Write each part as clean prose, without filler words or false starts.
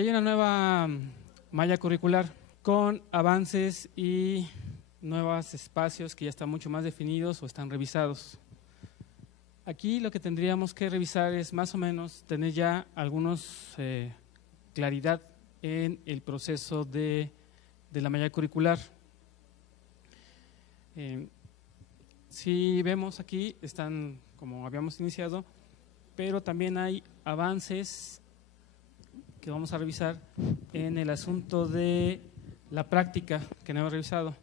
Aquí hay una nueva malla curricular con avances y nuevos espacios que ya están mucho más definidos o están revisados. Aquí lo que tendríamos que revisar es más o menos tener ya algunos claridad en el proceso de la malla curricular. Si vemos aquí, están como habíamos iniciado, pero también hay avances que vamos a revisar en el asunto de la práctica que no hemos revisado.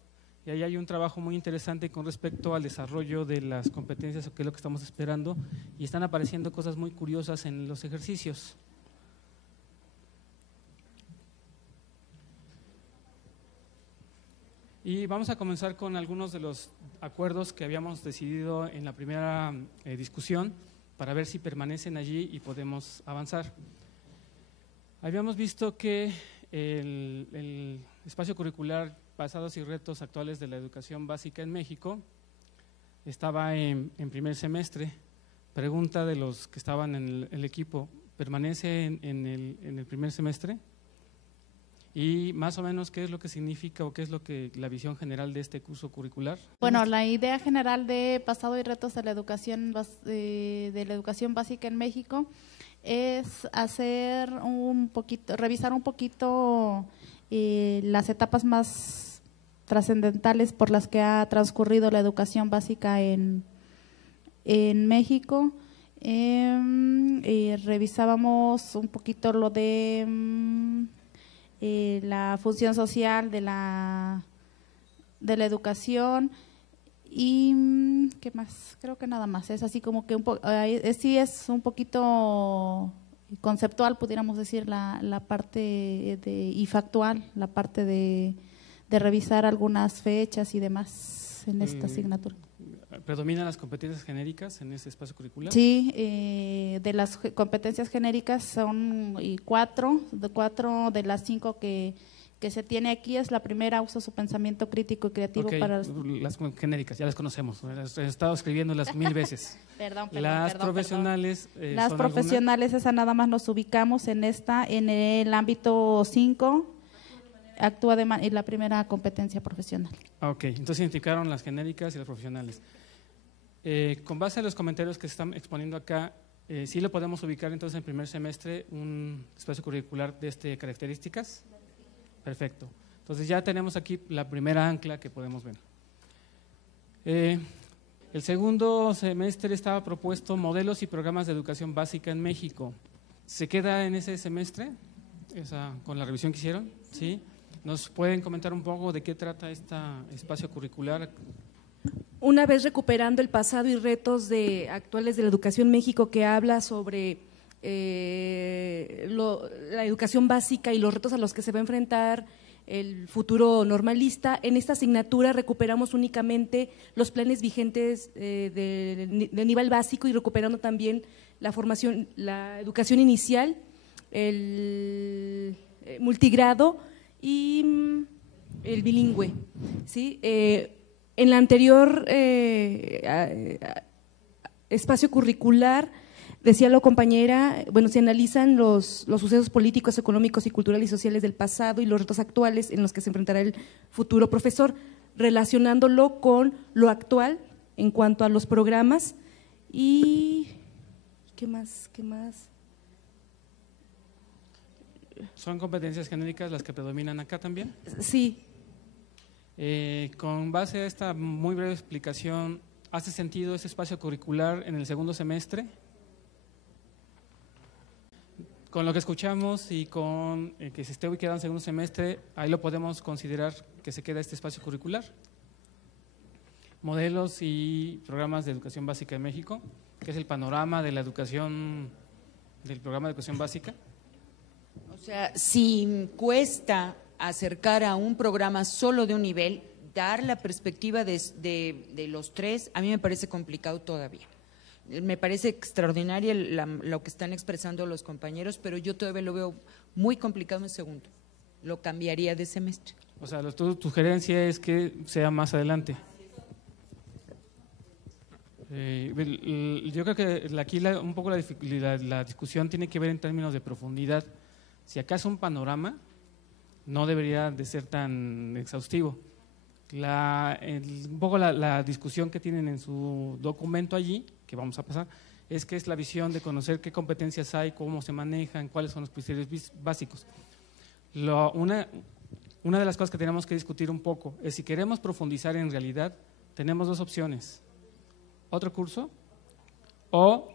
Y ahí hay un trabajo muy interesante con respecto al desarrollo de las competencias, que es lo que estamos esperando, y están apareciendo cosas muy curiosas en los ejercicios. Y vamos a comenzar con algunos de los acuerdos que habíamos decidido en la primera discusión para ver si permanecen allí y podemos avanzar. Habíamos visto que el espacio curricular Pasados y retos actuales de la educación básica en México estaba en primer semestre. Pregunta de los que estaban en el equipo, ¿permanece en el primer semestre? Y más o menos, ¿qué es lo que significa o qué es lo que la visión general de este curso curricular? Bueno, la idea general de Pasado y retos de la educación básica en México es hacer revisar un poquito las etapas más trascendentales por las que ha transcurrido la educación básica en México. Revisábamos un poquito lo de la función social de la educación y ¿qué más? Creo que nada más, es así como que sí es un poquito conceptual, pudiéramos decir, la parte y factual, la parte de revisar algunas fechas y demás en esta asignatura. ¿Predominan las competencias genéricas en este espacio curricular? Sí, de las competencias genéricas son cuatro de las 5 que se tiene aquí. Es la primera, usa su pensamiento crítico y creativo para… Las genéricas, ya las conocemos, las he estado escribiéndolas 1000 veces. Las profesionales. Las profesionales, esa nada más nos ubicamos en el ámbito 5, actúa en la primera competencia profesional. Ok, entonces identificaron las genéricas y las profesionales. Con base a los comentarios que se están exponiendo acá, ¿sí lo podemos ubicar entonces en primer semestre un espacio curricular de estas características? Perfecto. Entonces ya tenemos aquí la primera ancla que podemos ver. El segundo semestre estaba propuesto modelos y programas de educación básica en México. ¿Se queda en ese semestre con la revisión que hicieron? ¿Sí? ¿Nos pueden comentar un poco de qué trata este espacio curricular? Una vez recuperando el pasado y retos actuales de la educación en México, que habla sobre la educación básica y los retos a los que se va a enfrentar el futuro normalista, en esta asignatura recuperamos únicamente los planes vigentes de nivel básico y recuperando también la formación, la educación inicial, el multigrado y el bilingüe, ¿sí? En la anterior espacio curricular, decía la compañera, bueno, se analizan los sucesos políticos, económicos y culturales y sociales del pasado y los retos actuales en los que se enfrentará el futuro profesor, relacionándolo con lo actual en cuanto a los programas. Y ¿qué más? ¿Son competencias genéricas las que predominan acá también? Sí. Con base a esta muy breve explicación, ¿hace sentido ese espacio curricular en el segundo semestre? Con lo que escuchamos y con que se esté ubicado en segundo semestre, ahí lo podemos considerar que se queda este espacio curricular. Modelos y programas de educación básica en México, que es el panorama de la educación, del programa de educación básica. O sea, si cuesta acercar a un programa solo de un nivel, dar la perspectiva de los tres, a mí me parece complicado todavía. Me parece extraordinaria lo que están expresando los compañeros, pero yo todavía lo veo muy complicado en segundo. Lo cambiaría de semestre. O sea, tu sugerencia es que sea más adelante. Yo creo que aquí un poco la discusión tiene que ver en términos de profundidad Si acaso un panorama, no debería de ser tan exhaustivo. Un poco la discusión que tienen en su documento allí, que vamos a pasar, es que es la visión de conocer qué competencias hay, cómo se manejan, cuáles son los criterios básicos. Una de las cosas que tenemos que discutir un poco es si queremos profundizar en realidad, tenemos dos opciones: otro curso o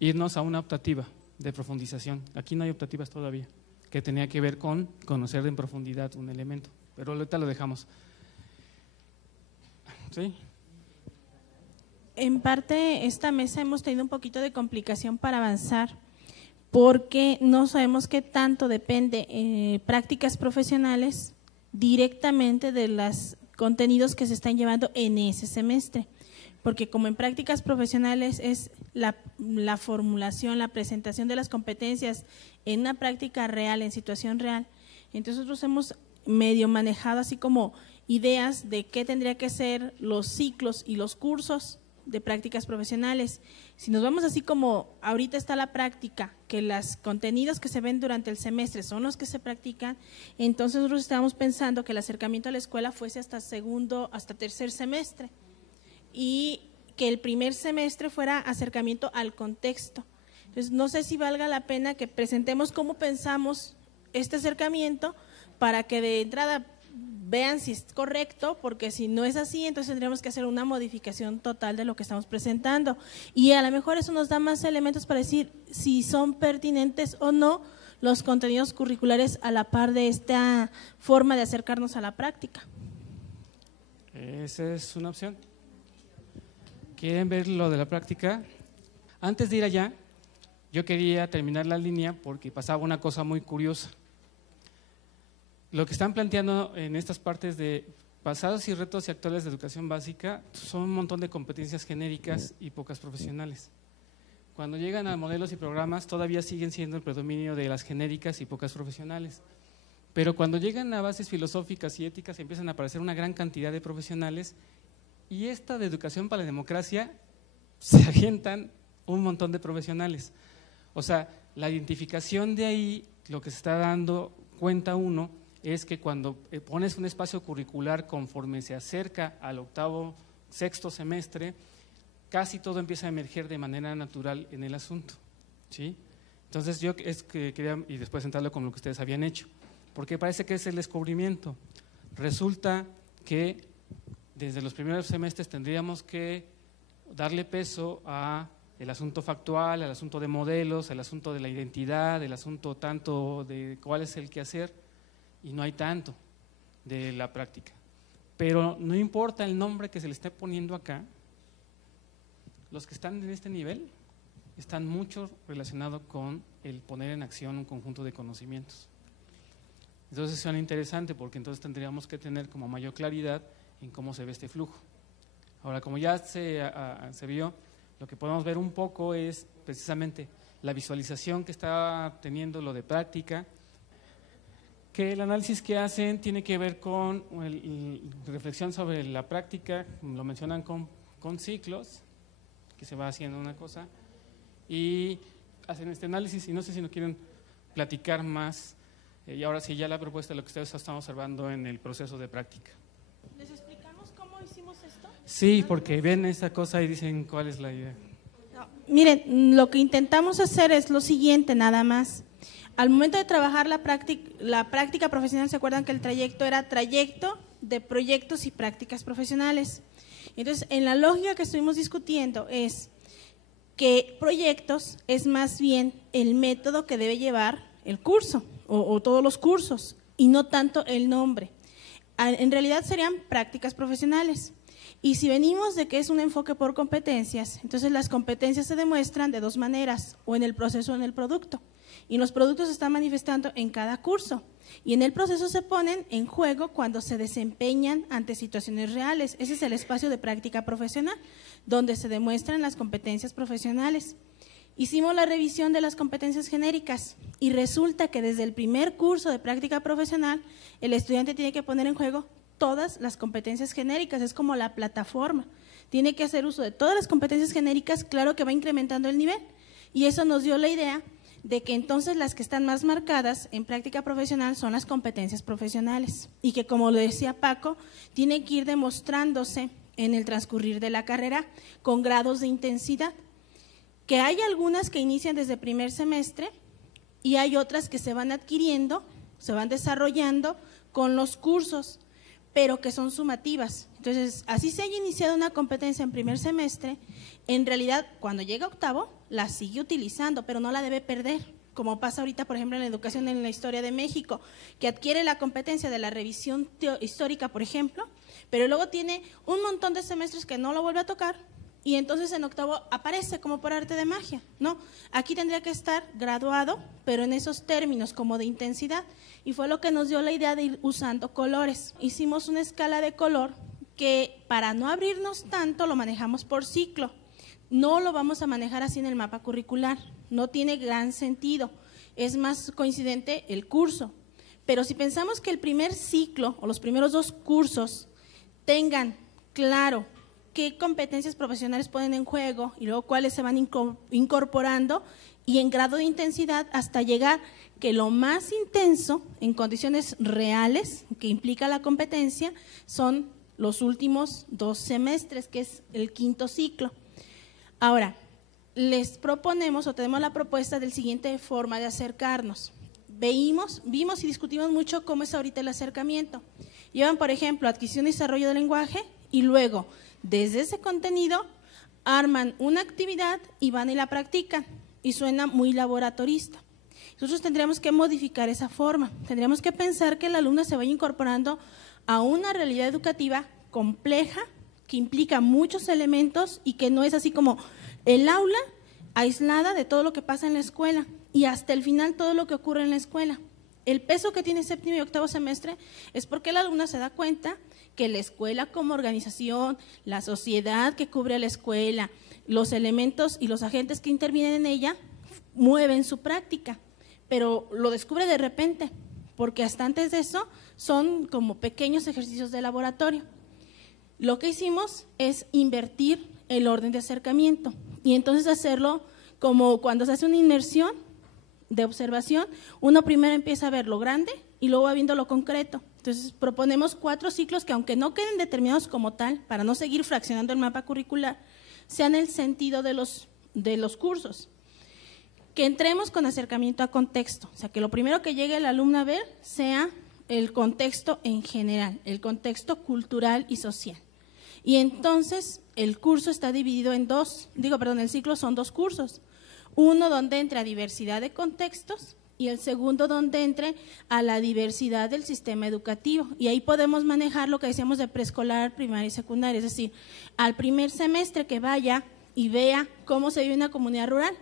irnos a una optativa de profundización. Aquí no hay optativas todavía, que tenía que ver con conocer en profundidad un elemento, pero ahorita lo dejamos. ¿Sí? En parte, esta mesa hemos tenido un poquito de complicación para avanzar, porque no sabemos qué tanto depende prácticas profesionales directamente de los contenidos que se están llevando en ese semestre. Porque como en prácticas profesionales es la formulación, la presentación de las competencias en una práctica real, en situación real, entonces nosotros hemos medio manejado así como ideas de qué tendría que ser los ciclos y los cursos de prácticas profesionales. Si nos vamos así como ahorita está la práctica, que los contenidos que se ven durante el semestre son los que se practican, entonces nosotros estábamos pensando que el acercamiento a la escuela fuese hasta tercer semestre y que el primer semestre fuera acercamiento al contexto. Entonces no sé si valga la pena que presentemos cómo pensamos este acercamiento para que de entrada vean si es correcto, porque si no es así, entonces tendríamos que hacer una modificación total de lo que estamos presentando. Y a lo mejor eso nos da más elementos para decir si son pertinentes o no los contenidos curriculares a la par de esta forma de acercarnos a la práctica. Esa es una opción. ¿Quieren ver lo de la práctica? Antes de ir allá, yo quería terminar la línea porque pasaba una cosa muy curiosa. Lo que están planteando en estas partes de pasados y retos y actuales de educación básica son un montón de competencias genéricas y pocas profesionales. Cuando llegan a modelos y programas todavía siguen siendo el predominio de las genéricas y pocas profesionales. Pero cuando llegan a bases filosóficas y éticas empiezan a aparecer una gran cantidad de profesionales y esta de educación para la democracia se avientan un montón de profesionales. O sea, la identificación de ahí, lo que se está dando cuenta uno, es que cuando pones un espacio curricular conforme se acerca al octavo, sexto semestre, casi todo empieza a emerger de manera natural en el asunto, ¿sí? Entonces yo quería, y después entrarlo con lo que ustedes habían hecho, porque parece que es el descubrimiento. Resulta que desde los primeros semestres tendríamos que darle peso a el asunto factual, al asunto de modelos, al asunto de la identidad, el asunto tanto de cuál es el quehacer, y no hay tanto de la práctica. Pero no importa el nombre que se le esté poniendo acá, los que están en este nivel están mucho relacionados con el poner en acción un conjunto de conocimientos. Entonces suena interesante porque entonces tendríamos que tener como mayor claridad en cómo se ve este flujo. Ahora, como ya se vio, lo que podemos ver un poco es precisamente la visualización que está teniendo lo de práctica, que el análisis que hacen tiene que ver con reflexión sobre la práctica, lo mencionan con ciclos, que se va haciendo una cosa, y hacen este análisis, y no sé si nos quieren platicar más, y ahora sí ya la propuesta de lo que ustedes están observando en el proceso de práctica. ¿Les explicamos cómo hicimos esto? Sí, porque ven esa cosa y dicen cuál es la idea. No, miren, lo que intentamos hacer es lo siguiente nada más. Al momento de trabajar la práctica profesional, ¿se acuerdan que el trayecto era trayecto de proyectos y prácticas profesionales? Entonces, en la lógica que estuvimos discutiendo es que proyectos es más bien el método que debe llevar el curso o todos los cursos y no tanto el nombre. En realidad serían prácticas profesionales. Y si venimos de que es un enfoque por competencias, entonces las competencias se demuestran de dos maneras, o en el proceso o en el producto. Y los productos se están manifestando en cada curso. Y en el proceso se ponen en juego cuando se desempeñan ante situaciones reales. Ese es el espacio de práctica profesional, donde se demuestran las competencias profesionales. Hicimos la revisión de las competencias genéricas y resulta que desde el primer curso de práctica profesional, el estudiante tiene que poner en juego todas las competencias genéricas, es como la plataforma. Tiene que hacer uso de todas las competencias genéricas, claro que va incrementando el nivel. Y eso nos dio la idea de que entonces las que están más marcadas en práctica profesional son las competencias profesionales y que, como lo decía Paco, tiene que ir demostrándose en el transcurrir de la carrera con grados de intensidad, que hay algunas que inician desde primer semestre y hay otras que se van adquiriendo, se van desarrollando con los cursos, pero que son sumativas. Entonces, así se haya iniciado una competencia en primer semestre, en realidad cuando llega a octavo la sigue utilizando, pero no la debe perder, como pasa ahorita, por ejemplo, en la educación en la historia de México, que adquiere la competencia de la revisión histórica, por ejemplo, pero luego tiene un montón de semestres que no lo vuelve a tocar y entonces en octavo aparece como por arte de magia, ¿no? Aquí tendría que estar graduado, pero en esos términos como de intensidad, y fue lo que nos dio la idea de ir usando colores. Hicimos una escala de color que, para no abrirnos tanto, lo manejamos por ciclo. No lo vamos a manejar así en el mapa curricular, no tiene gran sentido, es más coincidente el curso. Pero si pensamos que el primer ciclo o los primeros 2 cursos tengan claro qué competencias profesionales ponen en juego y luego cuáles se van incorporando y en grado de intensidad hasta llegar que lo más intenso en condiciones reales que implica la competencia son los últimos 2 semestres, que es el 5º ciclo. Ahora, les proponemos o tenemos la propuesta del siguiente forma de acercarnos. Vimos y discutimos mucho cómo es ahorita el acercamiento. Llevan, por ejemplo, adquisición y desarrollo del lenguaje y luego, desde ese contenido, arman una actividad y van y la practican y suena muy laboratorista. Nosotros tendríamos que modificar esa forma, tendríamos que pensar que el alumno se vaya incorporando a una realidad educativa compleja que implica muchos elementos y que no es así como el aula aislada de todo lo que pasa en la escuela y hasta el final todo lo que ocurre en la escuela. El peso que tiene 7º y 8º semestre es porque el alumno se da cuenta que la escuela como organización, la sociedad que cubre a la escuela, los elementos y los agentes que intervienen en ella mueven su práctica, pero lo descubre de repente, porque hasta antes de eso son como pequeños ejercicios de laboratorio. Lo que hicimos es invertir el orden de acercamiento y entonces hacerlo como cuando se hace una inmersión de observación, uno primero empieza a ver lo grande y luego va viendo lo concreto. Entonces proponemos 4 ciclos que, aunque no queden determinados como tal, para no seguir fraccionando el mapa curricular, sean el sentido de los cursos. Que entremos con acercamiento a contexto, o sea, que lo primero que llegue el alumno a ver sea el contexto en general, el contexto cultural y social. Y entonces el curso está dividido en el ciclo son 2 cursos. Uno donde entra diversidad de contextos y el segundo donde entre a la diversidad del sistema educativo. Y ahí podemos manejar lo que decíamos de preescolar, primaria y secundaria, es decir, al primer semestre que vaya y vea cómo se vive una comunidad rural.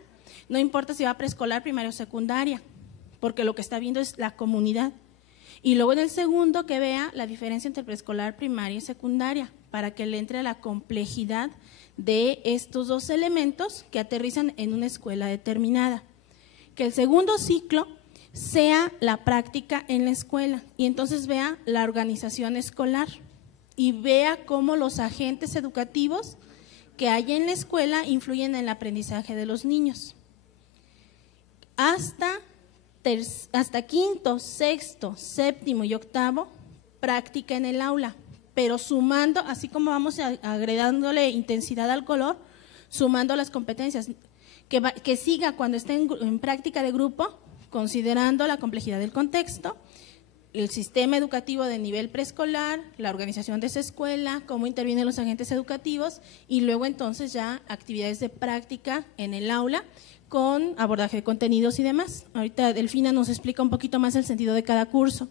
No importa si va a preescolar, primaria o secundaria, porque lo que está viendo es la comunidad. Y luego en el segundo que vea la diferencia entre preescolar, primaria y secundaria, para que le entre a la complejidad de estos 2 elementos que aterrizan en una escuela determinada. Que el segundo ciclo sea la práctica en la escuela y entonces vea la organización escolar y vea cómo los agentes educativos que hay en la escuela influyen en el aprendizaje de los niños. Hasta 5º, 6º, 7º y 8º, práctica en el aula, pero sumando, así como vamos agregándole intensidad al color, sumando las competencias, que siga cuando esté en práctica de grupo, considerando la complejidad del contexto, el sistema educativo de nivel preescolar, la organización de esa escuela, cómo intervienen los agentes educativos y luego entonces ya actividades de práctica en el aula con abordaje de contenidos y demás. Ahorita Delfina nos explica un poquito más el sentido de cada curso.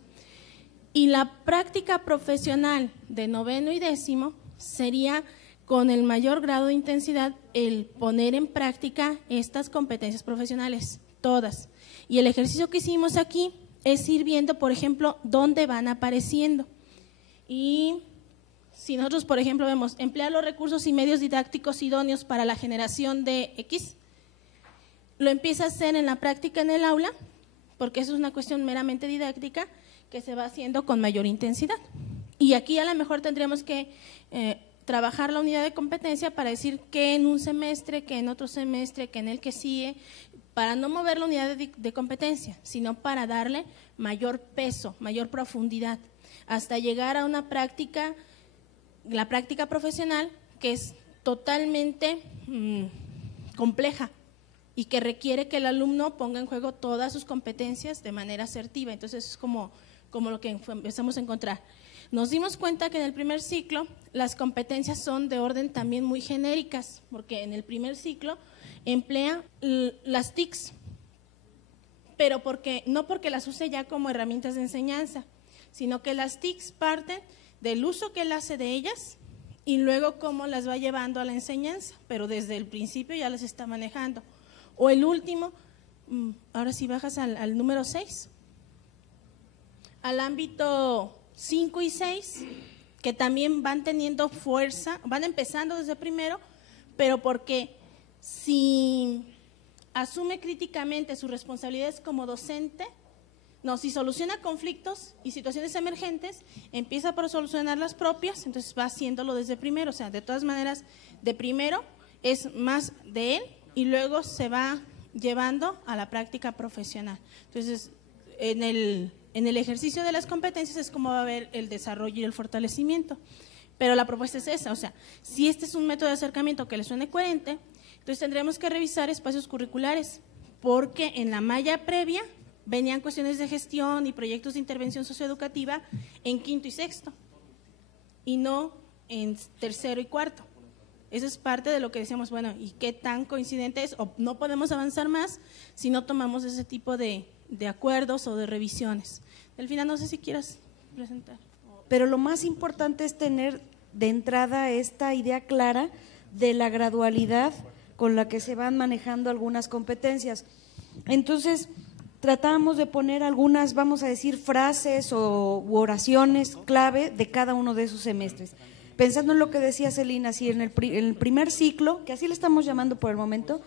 Y la práctica profesional de 9º y 10º sería con el mayor grado de intensidad el poner en práctica estas competencias profesionales, todas. Y el ejercicio que hicimos aquí es ir viendo, por ejemplo, dónde van apareciendo. Y si nosotros, por ejemplo, vemos emplear los recursos y medios didácticos idóneos para la generación de X, lo empieza a hacer en la práctica en el aula, porque eso es una cuestión meramente didáctica que se va haciendo con mayor intensidad. Y aquí a lo mejor tendríamos que trabajar la unidad de competencia para decir que en un semestre, que en otro semestre, que en el que sigue, para no mover la unidad de competencia, sino para darle mayor peso, mayor profundidad, hasta llegar a una práctica, la práctica profesional, que es totalmente compleja y que requiere que el alumno ponga en juego todas sus competencias de manera asertiva. Entonces es como lo que empezamos a encontrar. Nos dimos cuenta que en el primer ciclo las competencias son de orden también muy genéricas, porque en el primer ciclo emplea las TICs, pero no porque las use ya como herramientas de enseñanza, sino que las TICs parten del uso que él hace de ellas y luego cómo las va llevando a la enseñanza, pero desde el principio ya las está manejando. O el último, ahora sí bajas al número 6, al ámbito 5 y 6, que también van teniendo fuerza, van empezando desde primero, pero porque si asume críticamente sus responsabilidades como docente, si soluciona conflictos y situaciones emergentes, empieza por solucionar las propias, entonces va haciéndolo desde primero. O sea, de todas maneras, de primero es más de él y luego se va llevando a la práctica profesional. Entonces, en el ejercicio de las competencias es como va a haber el desarrollo y el fortalecimiento. Pero la propuesta es esa, o sea, si este es un método de acercamiento que le suene coherente, entonces tendremos que revisar espacios curriculares, porque en la malla previa venían cuestiones de gestión y proyectos de intervención socioeducativa en quinto y sexto, y no en tercero y cuarto. Eso es parte de lo que decíamos, bueno, ¿y qué tan coincidente es? O no podemos avanzar más si no tomamos ese tipo de acuerdos o de revisiones. Delfina, no sé si quieras presentar. Pero lo más importante es tener de entrada esta idea clara de la gradualidad con la que se van manejando algunas competencias. Entonces, tratamos de poner algunas, vamos a decir, frases u oraciones clave de cada uno de esos semestres. Pensando en lo que decía Celina, si en el primer ciclo, que así le estamos llamando por el momento,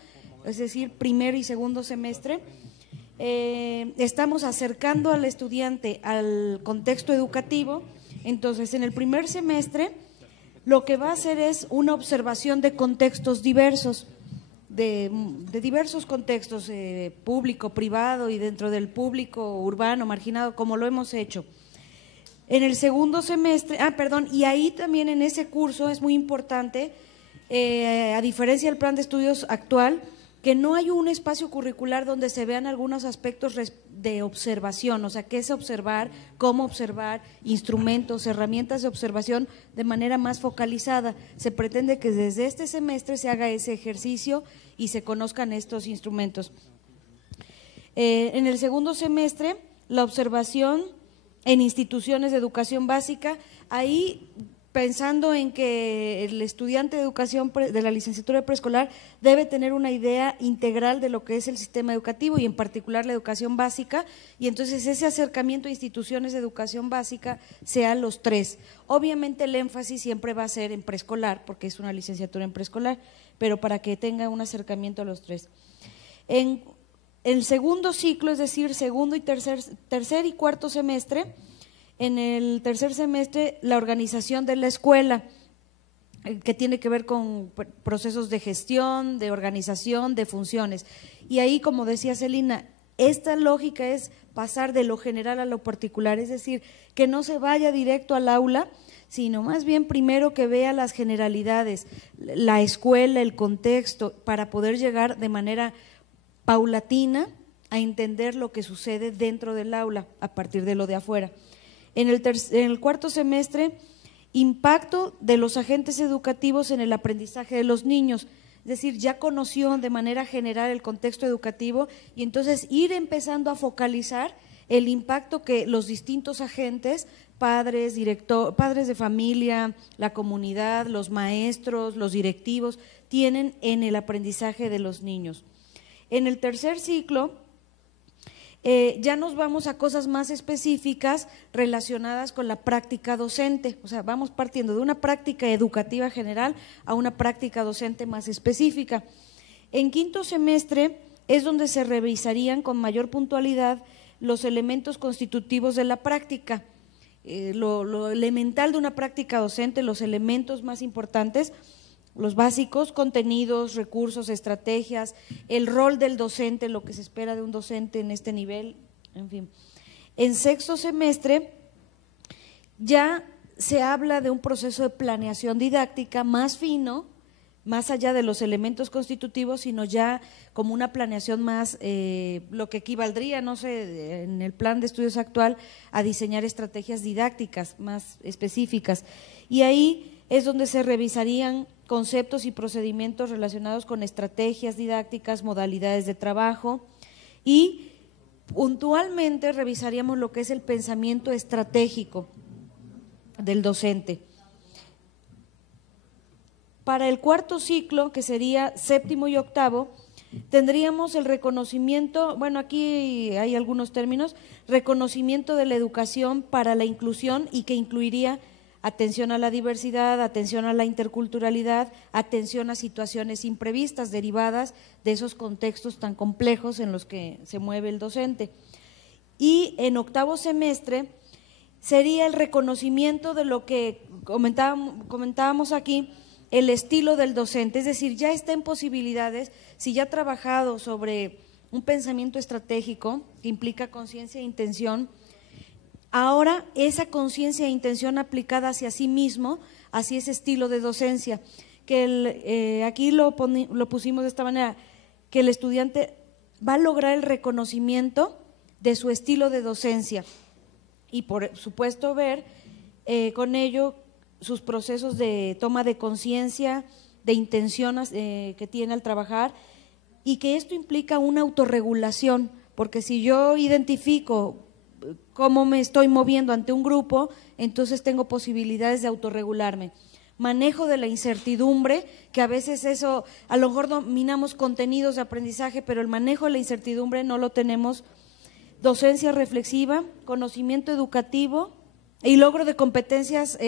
es decir, primer y segundo semestre, estamos acercando al estudiante al contexto educativo. Entonces, en el primer semestre, lo que va a hacer es una observación de contextos diversos, de diversos contextos, público, privado y dentro del público, urbano, marginado, como lo hemos hecho. En el segundo semestre, y ahí también en ese curso es muy importante, a diferencia del plan de estudios actual, que no hay un espacio curricular donde se vean algunos aspectos de observación, o sea, qué es observar, cómo observar, instrumentos, herramientas de observación de manera más focalizada. Se pretende que desde este semestre se haga ese ejercicio y se conozcan estos instrumentos. En el segundo semestre, la observación en instituciones de educación básica, ahí pensando en que el estudiante de educación de la licenciatura de preescolar debe tener una idea integral de lo que es el sistema educativo y en particular la educación básica, y entonces ese acercamiento a instituciones de educación básica sea los 3. Obviamente el énfasis siempre va a ser en preescolar, porque es una licenciatura en preescolar, pero para que tenga un acercamiento a los 3. En el segundo ciclo, es decir, segundo y tercer y cuarto semestre, en el tercer semestre, la organización de la escuela, que tiene que ver con procesos de gestión, de organización, de funciones. Y ahí, como decía Celina, esta lógica es pasar de lo general a lo particular, es decir, que no se vaya directo al aula, sino más bien primero que vea las generalidades, la escuela, el contexto, para poder llegar de manera paulatina a entender lo que sucede dentro del aula a partir de lo de afuera. En el cuarto semestre, impacto de los agentes educativos en el aprendizaje de los niños, es decir, ya conoció de manera general el contexto educativo y entonces ir empezando a focalizar el impacto que los distintos agentes, padres de familia, la comunidad, los maestros, los directivos, tienen en el aprendizaje de los niños. En el tercer ciclo, ya nos vamos a cosas más específicas relacionadas con la práctica docente, o sea, vamos partiendo de una práctica educativa general a una práctica docente más específica. En quinto semestre es donde se revisarían con mayor puntualidad los elementos constitutivos de la práctica, lo elemental de una práctica docente, los elementos más importantes, los básicos, contenidos, recursos, estrategias, el rol del docente, lo que se espera de un docente en este nivel, en fin. En sexto semestre ya se habla de un proceso de planeación didáctica más fino, más allá de los elementos constitutivos, sino ya como una planeación más, lo que equivaldría, no sé, en el plan de estudios actual, a diseñar estrategias didácticas más específicas. Y ahí es donde se revisarían conceptos y procedimientos relacionados con estrategias didácticas, modalidades de trabajo, y puntualmente revisaríamos lo que es el pensamiento estratégico del docente. Para el cuarto ciclo, que sería séptimo y octavo, tendríamos el reconocimiento, bueno, aquí hay algunos términos, reconocimiento de la educación para la inclusión, y que incluiría atención a la diversidad, atención a la interculturalidad, atención a situaciones imprevistas derivadas de esos contextos tan complejos en los que se mueve el docente. Y en octavo semestre sería el reconocimiento de lo que comentábamos aquí, el estilo del docente, es decir, ya está en posibilidades, si ya ha trabajado sobre un pensamiento estratégico que implica conciencia e intención, ahora esa conciencia e intención aplicada hacia sí mismo, hacia ese estilo de docencia, que aquí lo pusimos de esta manera, que el estudiante va a lograr el reconocimiento de su estilo de docencia y por supuesto ver con ello sus procesos de toma de conciencia, de intención que tiene al trabajar, y que esto implica una autorregulación, porque si yo identifico cómo me estoy moviendo ante un grupo, entonces tengo posibilidades de autorregularme. Manejo de la incertidumbre, que a veces eso, a lo mejor dominamos contenidos de aprendizaje, pero el manejo de la incertidumbre no lo tenemos. Docencia reflexiva, conocimiento educativo y logro de competencias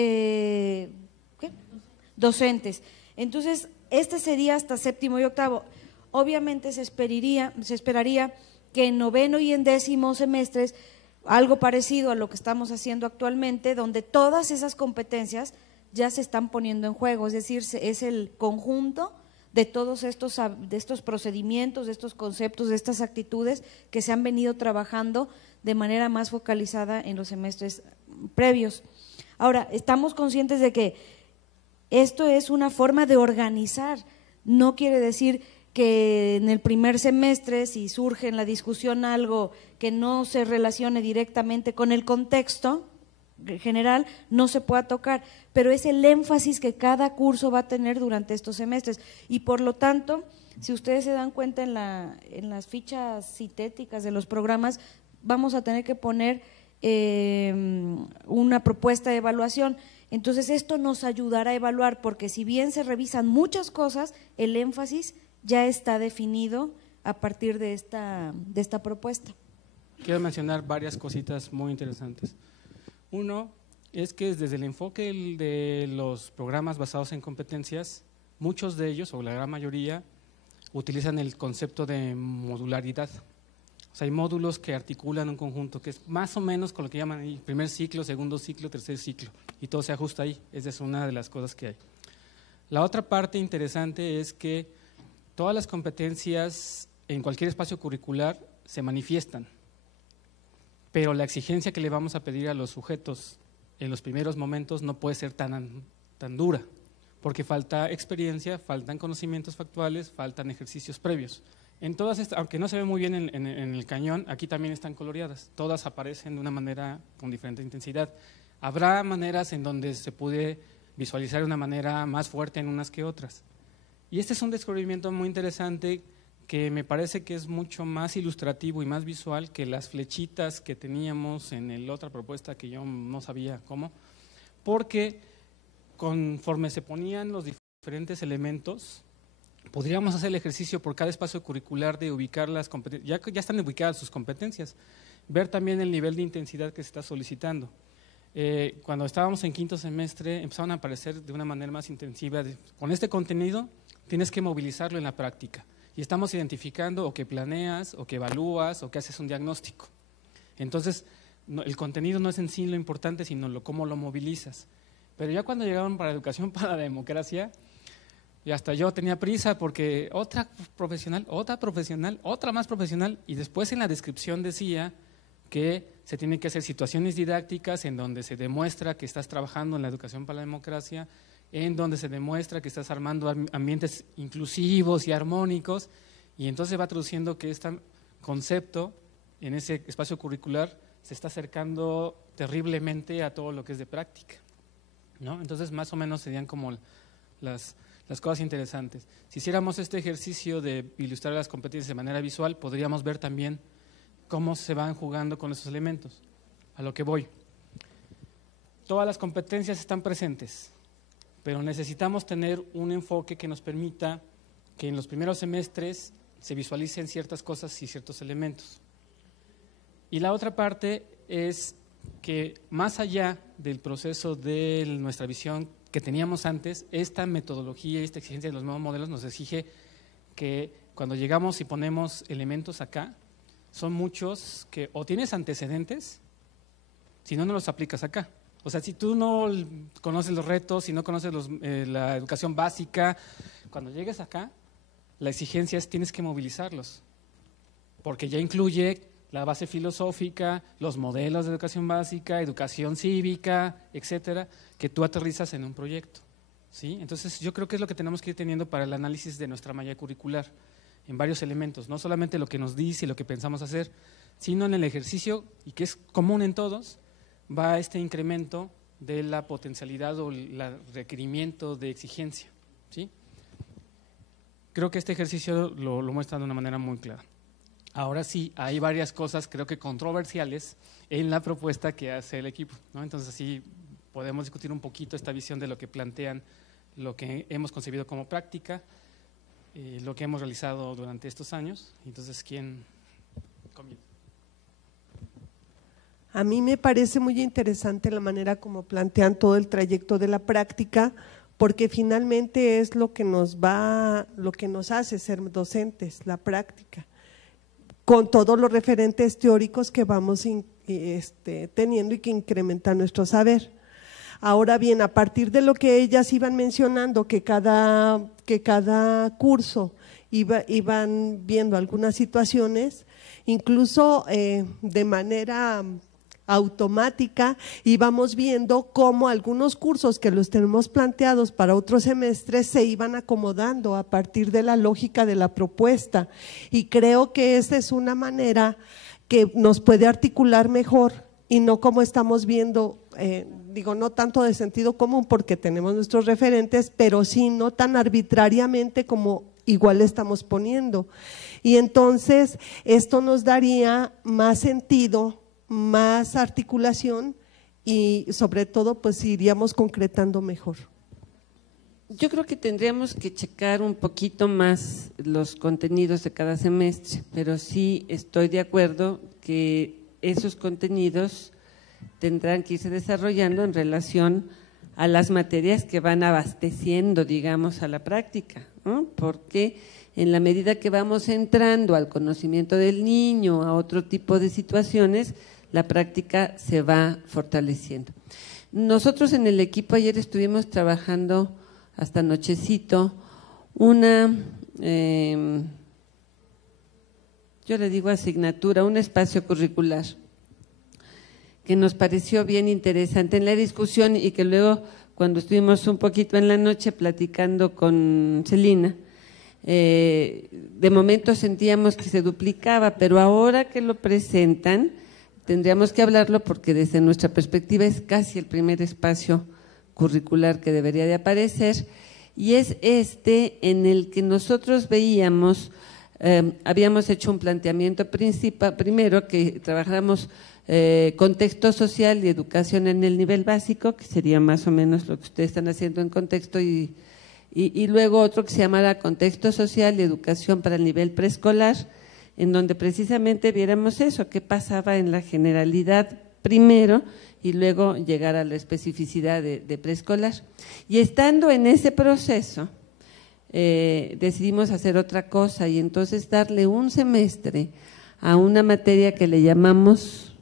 docentes. Entonces, este sería hasta séptimo y octavo. Obviamente se esperaría que en noveno y en décimo semestres, algo parecido a lo que estamos haciendo actualmente, donde todas esas competencias ya se están poniendo en juego, es decir, es el conjunto de todos estos procedimientos, de estos conceptos, de estas actitudes que se han venido trabajando de manera más focalizada en los semestres previos. Ahora, estamos conscientes de que esto es una forma de organizar, no quiere decir que en el primer semestre, si surge en la discusión algo que no se relacione directamente con el contexto general, no se pueda tocar, pero es el énfasis que cada curso va a tener durante estos semestres, y por lo tanto, si ustedes se dan cuenta en las fichas sintéticas de los programas, vamos a tener que poner una propuesta de evaluación. Entonces esto nos ayudará a evaluar, porque si bien se revisan muchas cosas, el énfasis ya está definido a partir de esta propuesta. Quiero mencionar varias cositas muy interesantes. Uno es que desde el enfoque de los programas basados en competencias, muchos de ellos, o la gran mayoría, utilizan el concepto de modularidad. O sea, hay módulos que articulan un conjunto, que es más o menos con lo que llaman ahí, primer ciclo, segundo ciclo, tercer ciclo, y todo se ajusta ahí. Esa es una de las cosas que hay. La otra parte interesante es que todas las competencias en cualquier espacio curricular se manifiestan, pero la exigencia que le vamos a pedir a los sujetos en los primeros momentos no puede ser tan dura, porque falta experiencia, faltan conocimientos factuales, faltan ejercicios previos. En todas estas, aunque no se ve muy bien en el cañón, aquí también están coloreadas, todas aparecen de una manera con diferente intensidad. Habrá maneras en donde se puede visualizar de una manera más fuerte en unas que otras. Y este es un descubrimiento muy interesante que me parece que es mucho más ilustrativo y más visual que las flechitas que teníamos en la otra propuesta que yo no sabía cómo, porque conforme se ponían los diferentes elementos, podríamos hacer el ejercicio por cada espacio curricular de ubicar las competencias, ya están ubicadas sus competencias, ver también el nivel de intensidad que se está solicitando. Cuando estábamos en quinto semestre empezaron a aparecer de una manera más intensiva, con este contenido tienes que movilizarlo en la práctica. Y estamos identificando o que planeas, o que evalúas, o que haces un diagnóstico. Entonces, el contenido no es en sí lo importante, sino cómo lo movilizas. Pero ya cuando llegaron para Educación para la Democracia, Y hasta yo tenía prisa porque otra profesional, otra más profesional, y después en la descripción decía que se tienen que hacer situaciones didácticas en donde se demuestra que estás trabajando en la educación para la democracia, en donde se demuestra que estás armando ambientes inclusivos y armónicos, y entonces va traduciendo que este concepto en ese espacio curricular se está acercando terriblemente a todo lo que es de práctica, ¿no? Entonces más o menos serían como las cosas interesantes. Si hiciéramos este ejercicio de ilustrar las competencias de manera visual, podríamos ver también cómo se van jugando con esos elementos. A lo que voy. Todas las competencias están presentes, pero necesitamos tener un enfoque que nos permita que en los primeros semestres se visualicen ciertas cosas y ciertos elementos. Y la otra parte es que más allá del proceso de nuestra visión que teníamos antes, esta metodología y esta exigencia de los nuevos modelos nos exige que cuando llegamos y ponemos elementos acá, son muchos que o tienes antecedentes, si no, no los aplicas acá. O sea, si tú no conoces los retos, si no conoces la educación básica, cuando llegues acá, la exigencia es tienes que movilizarlos, porque ya incluye la base filosófica, los modelos de educación básica, educación cívica, etcétera, que tú aterrizas en un proyecto, ¿sí? Entonces, yo creo que es lo que tenemos que ir teniendo para el análisis de nuestra malla curricular, en varios elementos, no solamente lo que nos dice y lo que pensamos hacer, sino en el ejercicio, y que es común en todos, va este incremento de la potencialidad o el requerimiento de exigencia, ¿sí? Creo que este ejercicio lo muestra de una manera muy clara. Ahora sí, hay varias cosas, creo que controversiales, en la propuesta que hace el equipo, ¿no? Entonces, sí, podemos discutir un poquito esta visión de lo que plantean, lo que hemos concebido como práctica, lo que hemos realizado durante estos años. Entonces, ¿quién comienza? A mí me parece muy interesante la manera como plantean todo el trayecto de la práctica, porque finalmente es lo que nos hace ser docentes, la práctica, con todos los referentes teóricos que vamos teniendo y que incrementan nuestro saber. Ahora bien, a partir de lo que ellas iban mencionando, que cada curso iban viendo algunas situaciones, incluso de manera automática íbamos viendo cómo algunos cursos que los tenemos planteados para otros semestres se iban acomodando a partir de la lógica de la propuesta, y creo que esa es una manera que nos puede articular mejor y no como estamos viendo, no tanto de sentido común porque tenemos nuestros referentes, pero sí no tan arbitrariamente como igual estamos poniendo. Y entonces esto nos daría más sentido, más articulación y sobre todo pues iríamos concretando mejor. Yo creo que tendríamos que checar un poquito más los contenidos de cada semestre, pero sí estoy de acuerdo que esos contenidos tendrán que irse desarrollando en relación a las materias que van abasteciendo, digamos, a la práctica, ¿no? Porque en la medida que vamos entrando al conocimiento del niño, a otro tipo de situaciones, la práctica se va fortaleciendo. Nosotros en el equipo ayer estuvimos trabajando hasta nochecito yo le digo asignatura, un espacio curricular que nos pareció bien interesante en la discusión y que luego cuando estuvimos un poquito en la noche platicando con Celina, de momento sentíamos que se duplicaba, pero ahora que lo presentan tendríamos que hablarlo porque desde nuestra perspectiva es casi el primer espacio curricular que debería de aparecer, y es en el que nosotros veíamos, habíamos hecho un planteamiento primero que trabajáramos contexto social y educación en el nivel básico, que sería más o menos lo que ustedes están haciendo en contexto, y luego otro que se llamara contexto social y educación para el nivel preescolar, en donde precisamente viéramos eso, qué pasaba en la generalidad primero y luego llegar a la especificidad de preescolar. Y estando en ese proceso, decidimos hacer otra cosa y entonces darle un semestre a una materia que le llamamos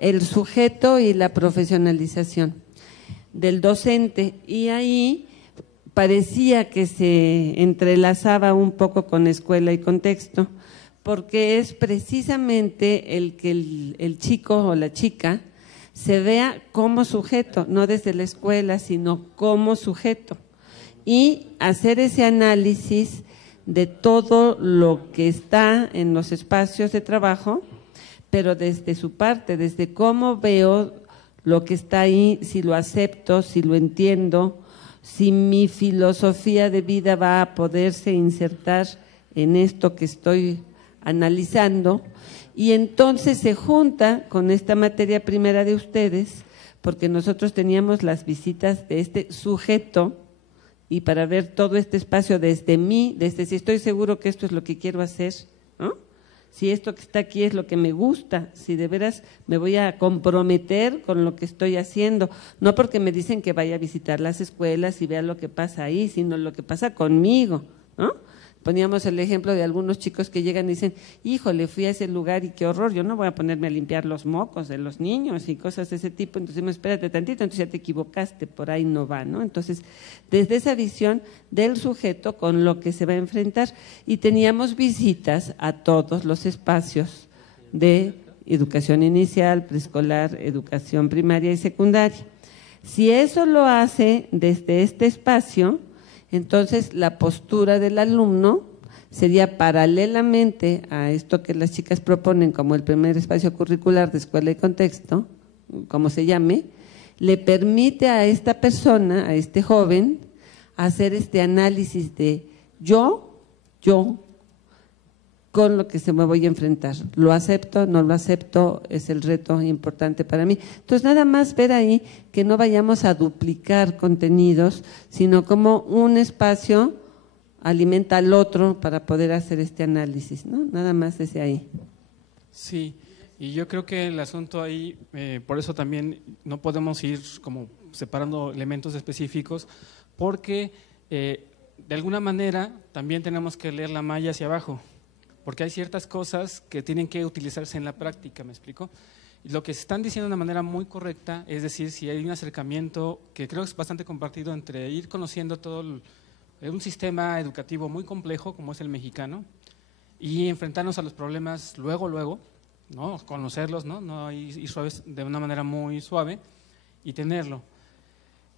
el sujeto y la profesionalización del docente, y ahí parecía que se entrelazaba un poco con escuela y contexto, porque es precisamente el que el chico o la chica se vea como sujeto, no desde la escuela, sino como sujeto, y hacer ese análisis de todo lo que está en los espacios de trabajo, pero desde su parte, desde cómo veo lo que está ahí, si lo acepto, si lo entiendo, si mi filosofía de vida va a poderse insertar en esto que estoy analizando, y entonces se junta con esta materia primera de ustedes, porque nosotros teníamos las visitas de este sujeto, y para ver todo este espacio desde mí, desde si estoy seguro que esto es lo que quiero hacer, ¿no? Si esto que está aquí es lo que me gusta, si de veras me voy a comprometer con lo que estoy haciendo, no porque me dicen que vaya a visitar las escuelas y vea lo que pasa ahí, sino lo que pasa conmigo, ¿no? Poníamos el ejemplo de algunos chicos que llegan y dicen, híjole, fui a ese lugar y qué horror, yo no voy a ponerme a limpiar los mocos de los niños y cosas de ese tipo. Entonces, espérate tantito, entonces ya te equivocaste, por ahí no va, ¿no? Entonces, desde esa visión del sujeto con lo que se va a enfrentar, y teníamos visitas a todos los espacios de educación inicial, preescolar, educación primaria y secundaria. Si eso lo hace desde este espacio, entonces la postura del alumno sería paralelamente a esto que las chicas proponen como el primer espacio curricular de escuela y contexto, como se llame, le permite a esta persona, a este joven, hacer este análisis de yo, con lo que se me voy a enfrentar. ¿Lo acepto? ¿No lo acepto? Es el reto importante para mí. Entonces, nada más ver ahí que no vayamos a duplicar contenidos, sino como un espacio alimenta al otro para poder hacer este análisis, ¿no? Nada más desde ahí. Sí, y yo creo que el asunto ahí, por eso también no podemos ir como separando elementos específicos, porque de alguna manera también tenemos que leer la malla hacia abajo, porque hay ciertas cosas que tienen que utilizarse en la práctica, ¿me explico? Y lo que se están diciendo de una manera muy correcta, es decir, si hay un acercamiento que creo que es bastante compartido entre ir conociendo todo un sistema educativo muy complejo como es el mexicano y enfrentarnos a los problemas luego, ¿no? Conocerlos, ¿no? Ir suaves de una manera muy suave y tenerlo.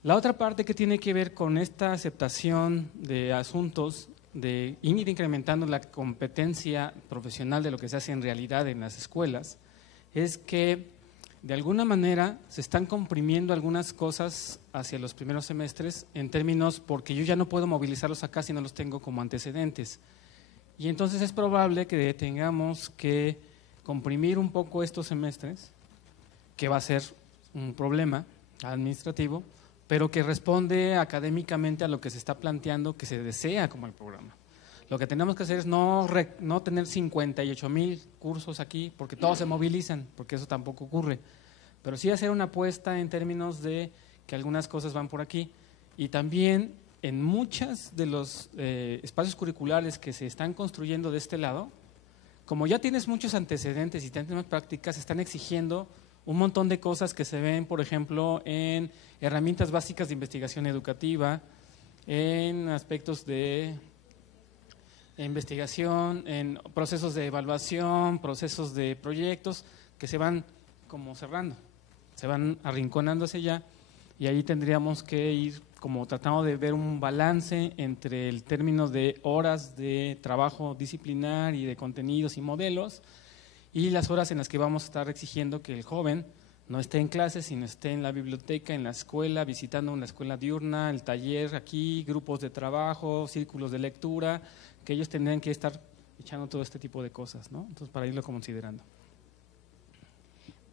La otra parte que tiene que ver con esta aceptación de asuntos, de ir incrementando la competencia profesional de lo que se hace en realidad en las escuelas, es que de alguna manera se están comprimiendo algunas cosas hacia los primeros semestres en términos porque yo ya no puedo movilizarlos acá si no los tengo como antecedentes. Y entonces es probable que tengamos que comprimir un poco estos semestres, que va a ser un problema administrativo, pero que responde académicamente a lo que se está planteando, que se desea como el programa. Lo que tenemos que hacer es no tener 58,000 cursos aquí, porque todos se movilizan, porque eso tampoco ocurre, pero sí hacer una apuesta en términos de que algunas cosas van por aquí, y también en muchos de los espacios curriculares que se están construyendo de este lado, como ya tienes muchos antecedentes y tienes más prácticas, están exigiendo un montón de cosas que se ven, por ejemplo, en herramientas básicas de investigación educativa, en aspectos de investigación, en procesos de evaluación, procesos de proyectos que se van como cerrando, se van arrinconando hacia allá, y ahí tendríamos que ir como tratando de ver un balance entre el término de horas de trabajo disciplinar y de contenidos y modelos, y las horas en las que vamos a estar exigiendo que el joven no esté en clase, sino esté en la biblioteca, en la escuela, visitando una escuela diurna, el taller aquí, grupos de trabajo, círculos de lectura, que ellos tendrían que estar echando todo este tipo de cosas, ¿no? Entonces, para irlo considerando.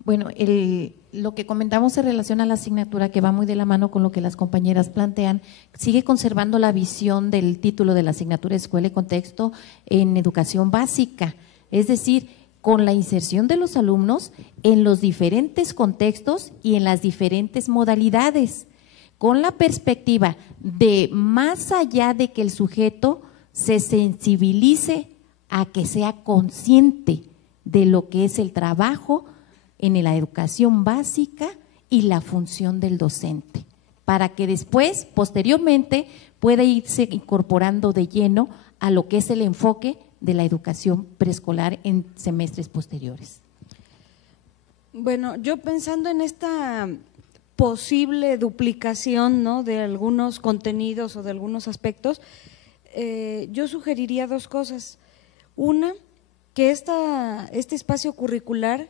Bueno, lo que comentamos en relación a la asignatura, que va muy de la mano con lo que las compañeras plantean, sigue conservando la visión del título de la asignatura Escuela y Contexto en educación básica, es decir, con la inserción de los alumnos en los diferentes contextos y en las diferentes modalidades, con la perspectiva de más allá de que el sujeto se sensibilice a que sea consciente de lo que es el trabajo en la educación básica y la función del docente. para que después, posteriormente, pueda irse incorporando de lleno a lo que es el enfoque de la educación preescolar en semestres posteriores. Bueno, yo pensando en esta posible duplicación, ¿no?, de algunos contenidos o de algunos aspectos, yo sugeriría dos cosas. Una, que este espacio curricular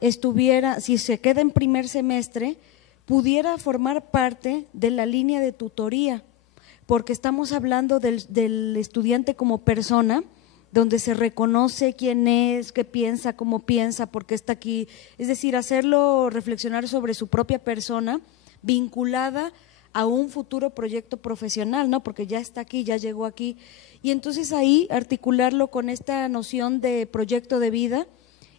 estuviera, si se queda en primer semestre, pudiera formar parte de la línea de tutoría, porque estamos hablando del estudiante como persona, donde se reconoce quién es, qué piensa, cómo piensa, por qué está aquí, es decir, hacerlo reflexionar sobre su propia persona vinculada a un futuro proyecto profesional, ¿no? Porque ya está aquí, ya llegó aquí, y entonces ahí articularlo con esta noción de proyecto de vida,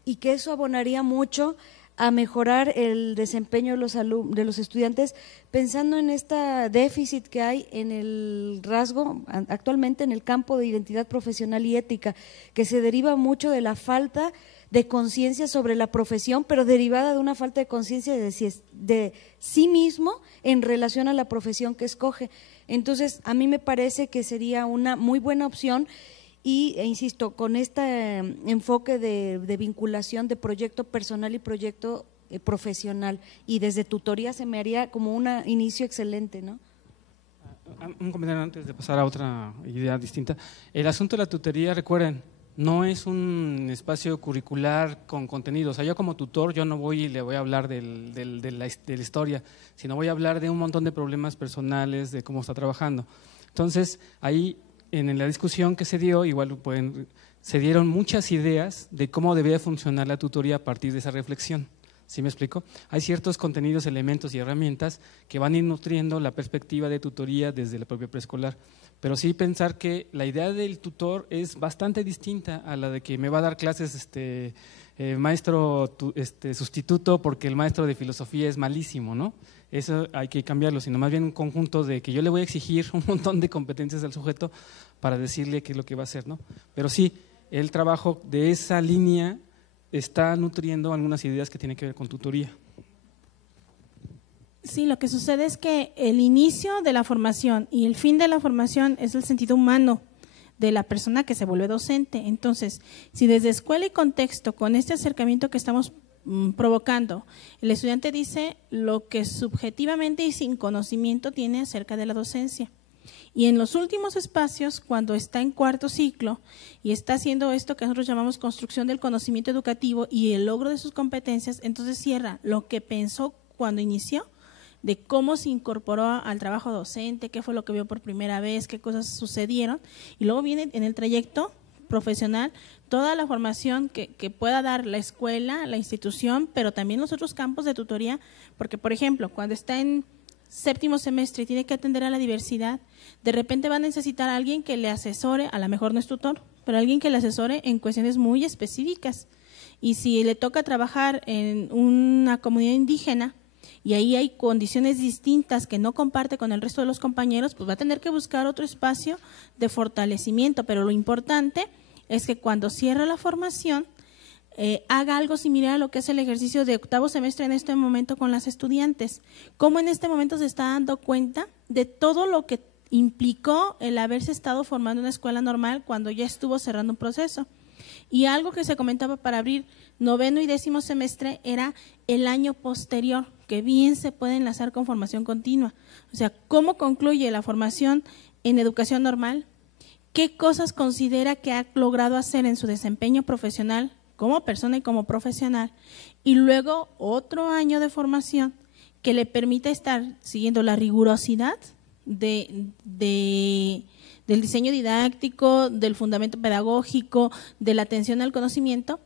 y que eso abonaría mucho a mejorar el desempeño de los estudiantes, pensando en este déficit que hay en el rasgo actualmente en el campo de identidad profesional y ética, que se deriva mucho de la falta de conciencia sobre la profesión, pero derivada de una falta de conciencia de sí mismo en relación a la profesión que escoge. Entonces, a mí me parece que sería una muy buena opción. E insisto, con este enfoque de vinculación de proyecto personal y proyecto profesional, y desde tutoría se me haría como un inicio excelente, ¿no? Un comentario antes de pasar a otra idea distinta. El asunto de la tutoría, recuerden, no es un espacio curricular con contenido. O sea, yo como tutor, yo no voy y le voy a hablar de la historia, sino voy a hablar de un montón de problemas personales, de cómo está trabajando. Entonces, ahí en la discusión que se dio, igual se dieron muchas ideas de cómo debía funcionar la tutoría a partir de esa reflexión. ¿Sí me explico? Hay ciertos contenidos, elementos y herramientas que van a ir nutriendo la perspectiva de tutoría desde la propia preescolar. Pero sí pensar que la idea del tutor es bastante distinta a la de que me va a dar clases maestro sustituto porque el maestro de filosofía es malísimo, ¿no? Eso hay que cambiarlo, sino más bien un conjunto de que yo le voy a exigir un montón de competencias al sujeto para decirle qué es lo que va a hacer, ¿no? Pero sí, el trabajo de esa línea está nutriendo algunas ideas que tienen que ver con tutoría. Sí, lo que sucede es que el inicio de la formación y el fin de la formación es el sentido humano de la persona que se vuelve docente. Entonces, si desde escuela y contexto, con este acercamiento que estamos provocando, el estudiante dice lo que subjetivamente y sin conocimiento tiene acerca de la docencia. Y en los últimos espacios, cuando está en cuarto ciclo y está haciendo esto que nosotros llamamos construcción del conocimiento educativo y el logro de sus competencias, entonces cierra lo que pensó cuando inició, de cómo se incorporó al trabajo docente, qué fue lo que vio por primera vez, qué cosas sucedieron, y luego viene en el trayecto profesional toda la formación que pueda dar la escuela, la institución, pero también los otros campos de tutoría, porque por ejemplo, cuando está en séptimo semestre y tiene que atender a la diversidad, de repente va a necesitar a alguien que le asesore, a lo mejor no es tutor, pero alguien que le asesore en cuestiones muy específicas. Y si le toca trabajar en una comunidad indígena, y ahí hay condiciones distintas que no comparte con el resto de los compañeros, pues va a tener que buscar otro espacio de fortalecimiento, pero lo importante es que cuando cierra la formación haga algo similar a lo que es el ejercicio de octavo semestre en este momento con las estudiantes, cómo en este momento se está dando cuenta de todo lo que implicó el haberse estado formando en una escuela normal cuando ya estuvo cerrando un proceso. Y algo que se comentaba para abrir noveno y décimo semestre era el año posterior, que bien se puede enlazar con formación continua. O sea, ¿cómo concluye la formación en educación normal? ¿Qué cosas considera que ha logrado hacer en su desempeño profesional como persona y como profesional? Y luego otro año de formación que le permita estar siguiendo la rigurosidad del diseño didáctico, del fundamento pedagógico, de la atención al conocimiento,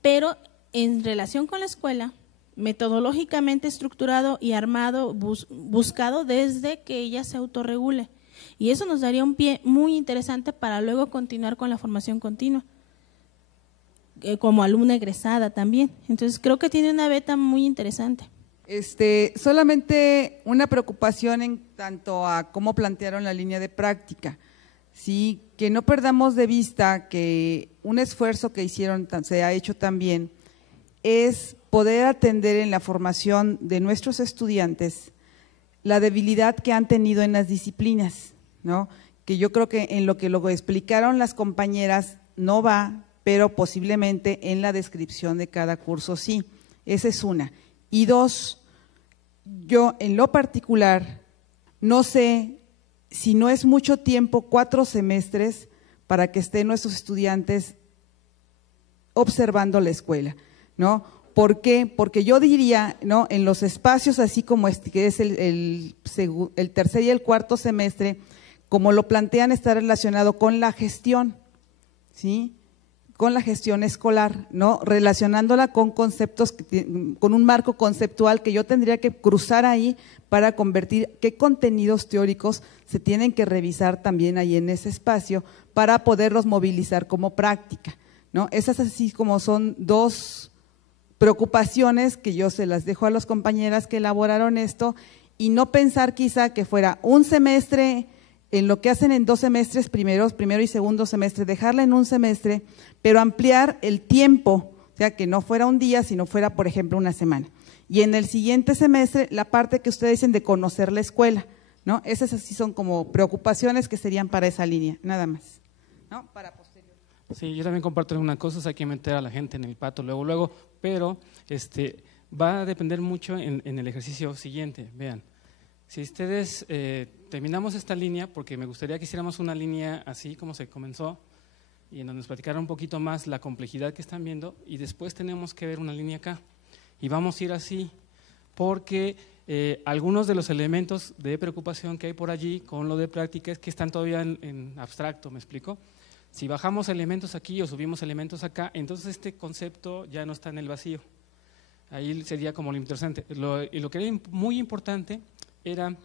pero en relación con la escuela, metodológicamente estructurado y armado, buscado desde que ella se autorregule. Y eso nos daría un pie muy interesante para luego continuar con la formación continua, como alumna egresada también. Entonces creo que tiene una beta muy interesante. Solamente una preocupación en tanto a cómo plantearon la línea de práctica, sí, que no perdamos de vista que un esfuerzo que hicieron, se ha hecho también, es poder atender en la formación de nuestros estudiantes la debilidad que han tenido en las disciplinas, ¿no? Que yo creo que en lo que luego explicaron las compañeras no va, pero posiblemente en la descripción de cada curso sí. Esa es una. Y dos, yo en lo particular no sé si no es mucho tiempo, 4 semestres, para que estén nuestros estudiantes observando la escuela, ¿no? ¿Por qué? Porque yo diría, ¿no? En los espacios así como este, que es el tercer y el cuarto semestre, como lo plantean, está relacionado con la gestión, ¿sí? Con la gestión escolar, ¿no? Relacionándola con conceptos, con un marco conceptual que yo tendría que cruzar ahí para convertir qué contenidos teóricos se tienen que revisar también ahí en ese espacio para poderlos movilizar como práctica, ¿no? Esas así como son 2 preocupaciones que yo se las dejo a las compañeras que elaboraron esto, y no pensar quizá que fuera un semestre en lo que hacen en 2 semestres, primero y segundo semestre, dejarla en un semestre, pero ampliar el tiempo, o sea, que no fuera un día, sino fuera, por ejemplo, una semana. Y en el siguiente semestre, la parte que ustedes dicen de conocer la escuela, ¿no? Esas así son como preocupaciones que serían para esa línea, nada más, ¿no? Para posterior. Sí, yo también comparto algunas cosas, hay que meter a la gente en el pato luego, pero va a depender mucho en el ejercicio siguiente. Vean, si ustedes terminamos esta línea, porque me gustaría que hiciéramos una línea así como se comenzó, y en donde nos platicara un poquito más la complejidad que están viendo, y después tenemos que ver una línea acá, y vamos a ir así, porque algunos de los elementos de preocupación que hay por allí con lo de práctica es que están todavía en abstracto, ¿me explico? Si bajamos elementos aquí o subimos elementos acá, entonces este concepto ya no está en el vacío. Ahí sería como lo interesante. Y lo que era muy importante era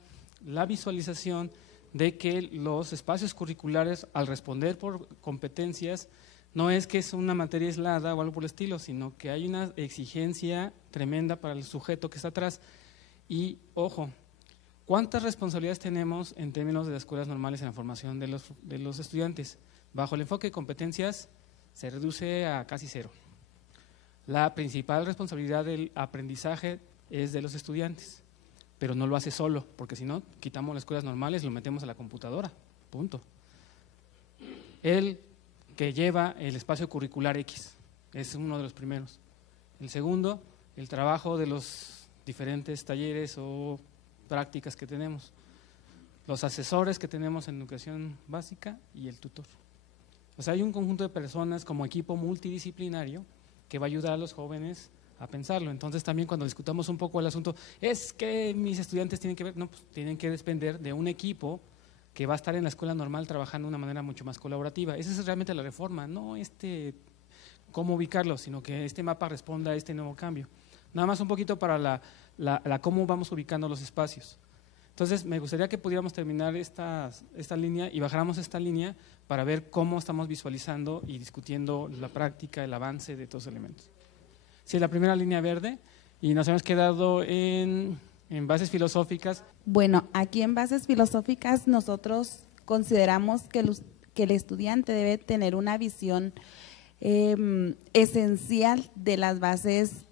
la visualización de que los espacios curriculares, al responder por competencias, no es que es una materia aislada o algo por el estilo, sino que hay una exigencia tremenda para el sujeto que está atrás. Y, ojo, ¿cuántas responsabilidades tenemos en términos de las escuelas normales en la formación de los estudiantes? Bajo el enfoque de competencias se reduce a casi 0. La principal responsabilidad del aprendizaje es de los estudiantes, pero no lo hace solo, porque si no, quitamos las escuelas normales y lo metemos a la computadora, punto. El que lleva el espacio curricular X es uno de los primeros. El segundo, el trabajo de los diferentes talleres o prácticas que tenemos, los asesores que tenemos en educación básica y el tutor. O sea, hay un conjunto de personas como equipo multidisciplinario que va a ayudar a los jóvenes a pensarlo. Entonces también cuando discutamos un poco el asunto, es que mis estudiantes tienen que ver, no, pues tienen que depender de un equipo que va a estar en la escuela normal trabajando de una manera mucho más colaborativa. Esa es realmente la reforma, no cómo ubicarlo, sino que este mapa responda a este nuevo cambio. Nada más un poquito para la cómo vamos ubicando los espacios. Entonces, me gustaría que pudiéramos terminar esta línea y bajáramos esta línea para ver cómo estamos visualizando y discutiendo la práctica, el avance de estos elementos. Sí, la primera línea verde, y nos hemos quedado en bases filosóficas. Bueno, aquí en bases filosóficas nosotros consideramos que el estudiante debe tener una visión esencial de las bases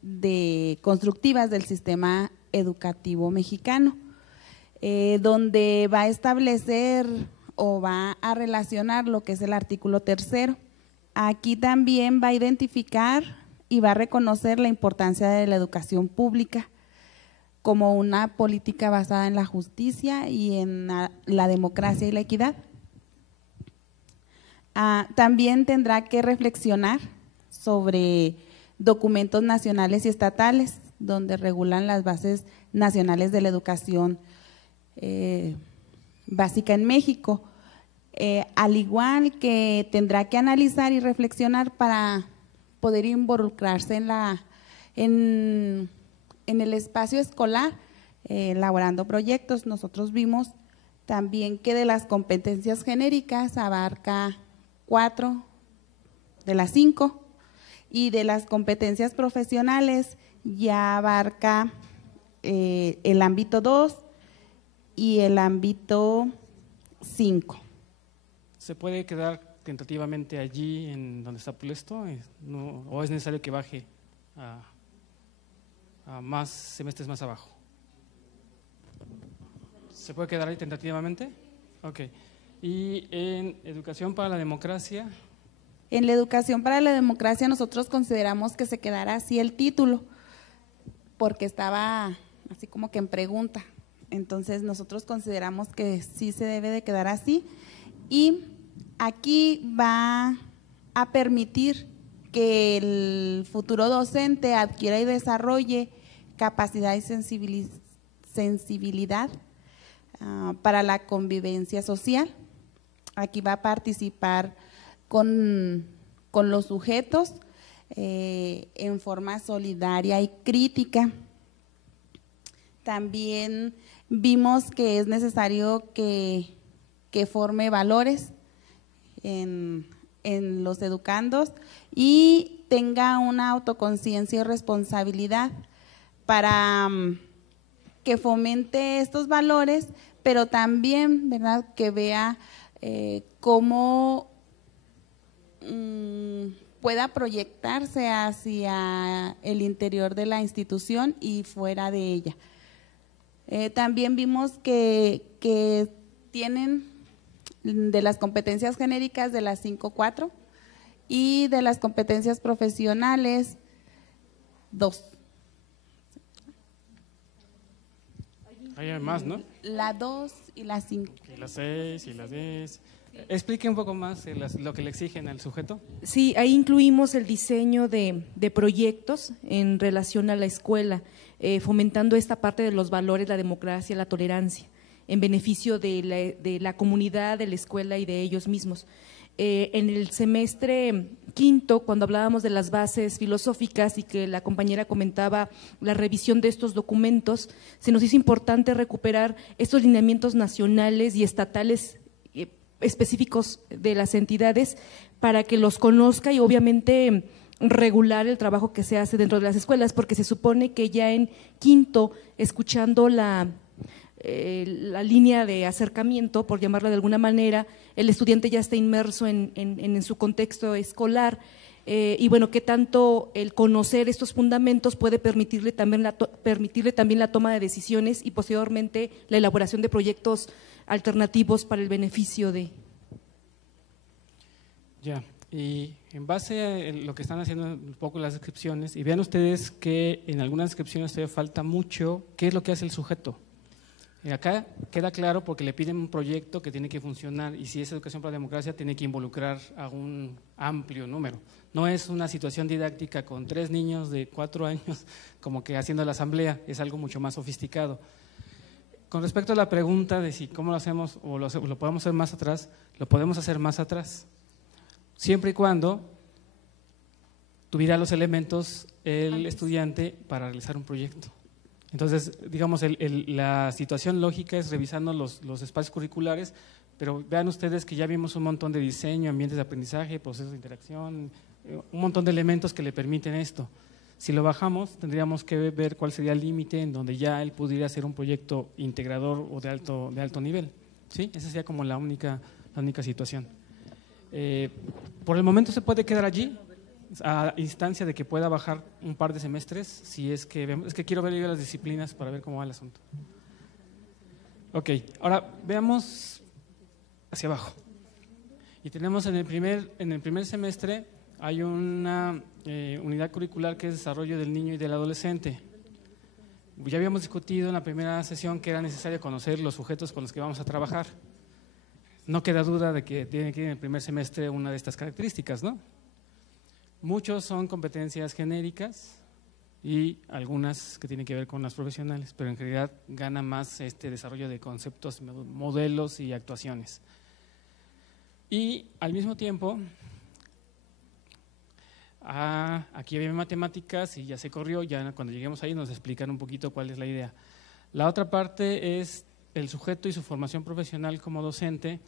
constructivas del sistema educativo mexicano, donde va a establecer o va a relacionar lo que es el artículo 3. Aquí también va a identificar y va a reconocer la importancia de la educación pública como una política basada en la justicia y en la democracia y la equidad. También tendrá que reflexionar sobre documentos nacionales y estatales donde regulan las bases nacionales de la educación básica en México, al igual que tendrá que analizar y reflexionar para poder involucrarse en el espacio escolar, elaborando proyectos. Nosotros vimos también que de las competencias genéricas abarca 4 de las 5 y de las competencias profesionales ya abarca el ámbito 2 y el ámbito 5. ¿Se puede quedar tentativamente allí en donde está puesto? ¿O es necesario que baje a más semestres más abajo? ¿Se puede quedar ahí tentativamente? Ok. ¿Y en Educación para la Democracia? En la Educación para la Democracia nosotros consideramos que se quedara así el título, porque estaba así como que en pregunta. Entonces nosotros consideramos que sí se debe de quedar así, y aquí va a permitir que el futuro docente adquiera y desarrolle capacidad y sensibilidad para la convivencia social. Aquí va a participar con los sujetos en forma solidaria y crítica. También vimos que es necesario que forme valores en los educandos y tenga una autoconciencia y responsabilidad para que fomente estos valores, pero también, ¿verdad?, que vea cómo pueda proyectarse hacia el interior de la institución y fuera de ella. También vimos que tienen de las competencias genéricas de las 5.4 y de las competencias profesionales 2. Hay más, ¿no? La 2 y la 5. Y la 6 y la 10. Explique un poco más lo que le exigen al sujeto. Sí, ahí incluimos el diseño de proyectos en relación a la escuela, fomentando esta parte de los valores, la democracia, la tolerancia, en beneficio de la comunidad, de la escuela y de ellos mismos. En el semestre quinto, cuando hablábamos de las bases filosóficas y que la compañera comentaba la revisión de estos documentos, se nos hizo importante recuperar estos lineamientos nacionales y estatales específicos de las entidades para que los conozca y obviamente regular el trabajo que se hace dentro de las escuelas, porque se supone que ya en quinto, escuchando la línea de acercamiento, por llamarla de alguna manera, el estudiante ya está inmerso en su contexto escolar, y bueno, qué tanto el conocer estos fundamentos puede permitirle también la toma de decisiones y posteriormente la elaboración de proyectos alternativos para el beneficio de… Ya, y en base a lo que están haciendo un poco las descripciones, y vean ustedes que en algunas descripciones todavía falta mucho, ¿qué es lo que hace el sujeto? Y acá queda claro porque le piden un proyecto que tiene que funcionar, y si es Educación para la Democracia tiene que involucrar a un amplio número. No es una situación didáctica con 3 niños de 4 años como que haciendo la asamblea, es algo mucho más sofisticado. Con respecto a la pregunta de si cómo lo hacemos o lo podemos hacer más atrás, lo podemos hacer más atrás, siempre y cuando tuviera los elementos el estudiante para realizar un proyecto. Entonces, digamos, la situación lógica es revisando los espacios curriculares, pero vean ustedes que ya vimos un montón de diseño, ambientes de aprendizaje, procesos de interacción, un montón de elementos que le permiten esto. Si lo bajamos, tendríamos que ver cuál sería el límite en donde ya él pudiera hacer un proyecto integrador o de alto nivel. ¿Sí? Esa sería como la única situación. Por el momento se puede quedar allí, a instancia de que pueda bajar un par de semestres, si es que vemos, es que quiero ver las disciplinas para ver cómo va el asunto. Ok, ahora veamos hacia abajo. Y tenemos en el primer semestre hay una unidad curricular que es desarrollo del niño y del adolescente. Ya habíamos discutido en la primera sesión que era necesario conocer los sujetos con los que vamos a trabajar. No queda duda de que tiene que ir en el primer semestre una de estas características, ¿no? Muchos son competencias genéricas y algunas que tienen que ver con las profesionales, pero en realidad gana más este desarrollo de conceptos, modelos y actuaciones. Y al mismo tiempo, aquí había matemáticas y ya se corrió, ya cuando lleguemos ahí nos explican un poquito cuál es la idea. La otra parte es el sujeto y su formación profesional como docente,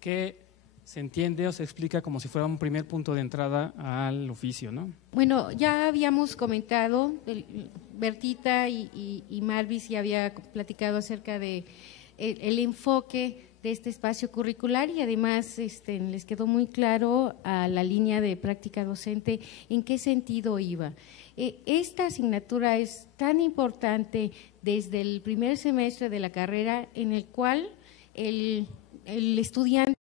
que se entiende o se explica como si fuera un primer punto de entrada al oficio, ¿no? Bueno, ya habíamos comentado, Bertita y Malvis ya había platicado acerca de el enfoque de este espacio curricular y además les quedó muy claro a la línea de práctica docente en qué sentido iba. Esta asignatura es tan importante desde el primer semestre de la carrera, en el cual el estudiante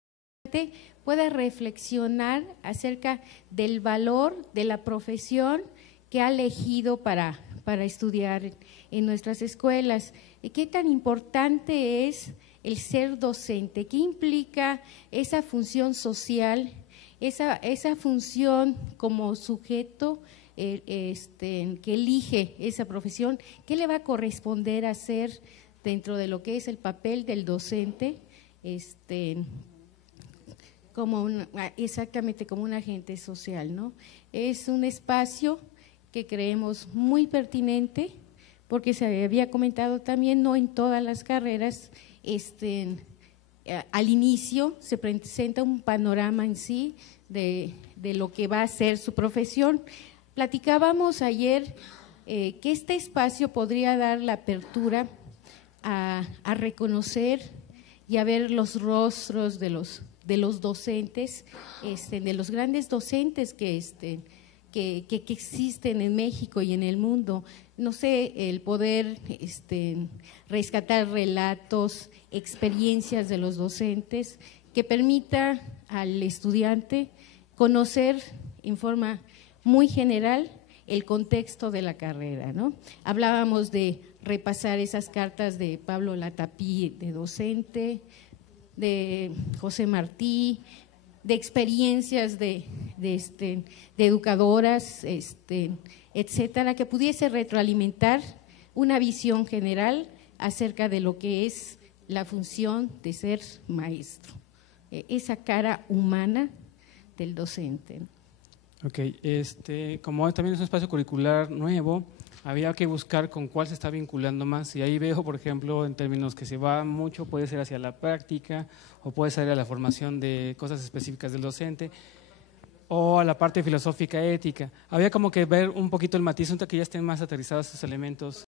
pueda reflexionar acerca del valor de la profesión que ha elegido para estudiar en nuestras escuelas. ¿Qué tan importante es el ser docente? ¿Qué implica esa función social, esa función como sujeto que elige esa profesión? ¿Qué le va a corresponder hacer dentro de lo que es el papel del docente? Exactamente como un agente social, ¿no? Es un espacio que creemos muy pertinente, porque se había comentado también, no en todas las carreras, al inicio se presenta un panorama en sí de lo que va a ser su profesión. Platicábamos ayer que este espacio podría dar la apertura a reconocer y a ver los rostros de los docentes, de los grandes docentes que existen en México y en el mundo. No sé, el poder rescatar relatos, experiencias de los docentes que permita al estudiante conocer en forma muy general el contexto de la carrera, ¿no? Hablábamos de repasar esas cartas de Pablo Latapí, de docente, de José Martí, de experiencias de educadoras, etcétera, que pudiese retroalimentar una visión general acerca de lo que es la función de ser maestro, esa cara humana del docente. Ok, como también es un espacio curricular nuevo, había que buscar con cuál se está vinculando más, y ahí veo, por ejemplo, en términos que se va mucho, puede ser hacia la práctica, o puede ser a la formación de cosas específicas del docente, o a la parte filosófica ética. Había como que ver un poquito el matiz, que ya estén más aterrizados esos elementos